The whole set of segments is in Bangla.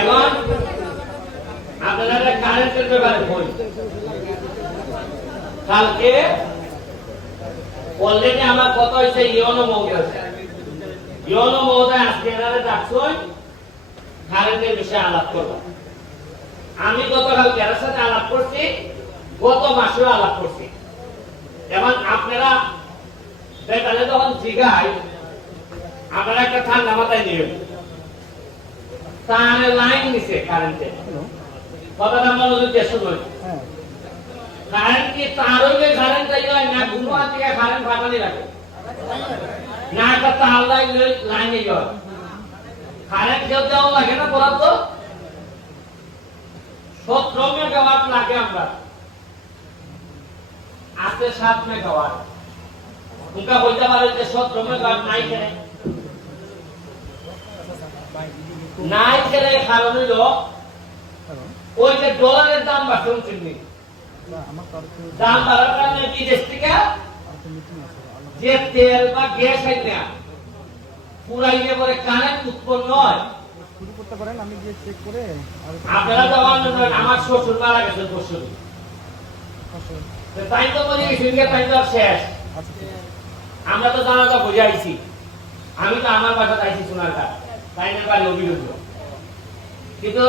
এখন আপনারা কারেন্টের ব্যাপারে বই কালকে অলরেডি আমার কথা হয়েছে ইয়নো মহোদয় ইয়নো মহোদয় আজকে এনারে ডাকছই কারেন্টের বিষয়ে আলাপ করব আমি গতকাল যার সাথে আলাপ করছি। গত মাসেও আলাপ করছি। এবং আপনারা বেতালে যখন জিগায়, আপনারা একটা ঠান্ডা মাথায় নিয়ে তার লাইন নিছে কারেন্টে কথাটা মনোযোগ দিয়ে শুনুন। হ্যাঁ। কারেন্ট কি তার হইলে কারেন্ট যাই না কোনো থেকে কারেন্ট ফাটানি লাগে? না একটা তার লাইন লাইনে যায় কারেন্ট কেউ দেওয়া লাগে না বরাদ্দ সতেরো মেগাওয়াট লাগে আমরা। আছে সাত মেগাওয়াট তোমরা বলতে পারো যে সতেরো মেগাওয়াট নাই কেন? নাই কারণ হইল। ওই যে ডলারের দাম বাড়ছে দাম বাড়ার কারণে বিদেশ থেকে যে তেল বা গ্যাস পুরাইলে পরে উৎপন্ন হয়। শুরু করতে পারেন আমি গিয়ে চেক করে আপনারা যখন আমার শ্বশুর মারা গেছেন তাই তো বলি সিঙ্গে তাই তো শেষ। আচ্ছা আমরা তো জানাজা আমি তো আমার বাসাতে আইছি সোনার কাঠ তাই না বাড়ি অভিযোগ কিন্তু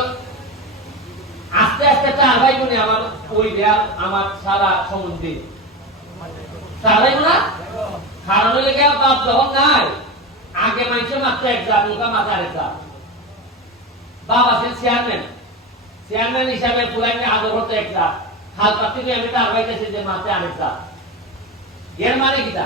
আস্তে আস্তে চার ভাই বোনে আমার ওই দেয়াল, আমার সারা ভাই গিয়ে বাপ যখন নাই, আগে মানুষের মাত্র হিসাবে পুরাইনে আদর হতো এক জাত। পাতি আমি তার বাইতেছি যে মাত্রে আরেক জাত। এর মানে কিটা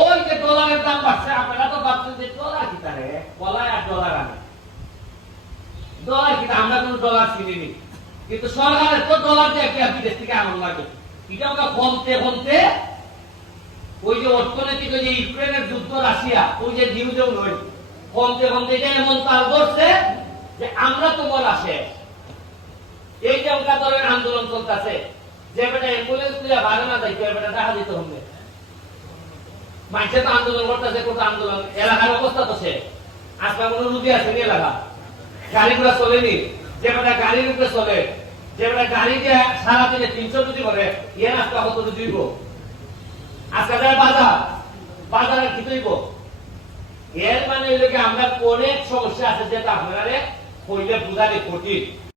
ওই যে ডলারের দাম বাড়ছে, আপনারা তো ভাবছেন যে ডলার কি তারে? কলায় আর ডলার আনে। ডলার কি আমরা কোন ডলার চিনিনি কিন্তু সরকারের তো ডলার দিয়ে কি বিদেশ থেকে আনন্দ লাগে? এটা আমরা কমতে কমতে ওই যে অর্থনৈতিক যে ইউক্রেনের যুদ্ধ, রাশিয়া, ওই যে নিউজেও নয়। কমতে কমতে এটা এমন তার করছে যে আমরা তো বলা শেষ। এই যে ওটা ধরেন আন্দোলন চলতেছে, যে বেটা অ্যাম্বুলেন্স দিলে ভালো না যাইতে বেটা দেখা দিতে হবে। মানুষের তো আন্দোলন করতেছে কত আন্দোলন। এলাকার অবস্থা তো সে আজকাল কোনো রুগী আছে নি এলাকা? গাড়িগুলো চলেনি যে বেটা গাড়ির উপরে চলে, যে বেটা গাড়ি দিয়ে সারা দিনে তিনশো রুজি করে ইয়ে আজকে কত রুজিব আজকে যায় বাজার, বাজারে কি তৈব এর মানে আমরা অনেক সমস্যা আছে যেটা আপনারা কইলে বুঝালে কঠিন।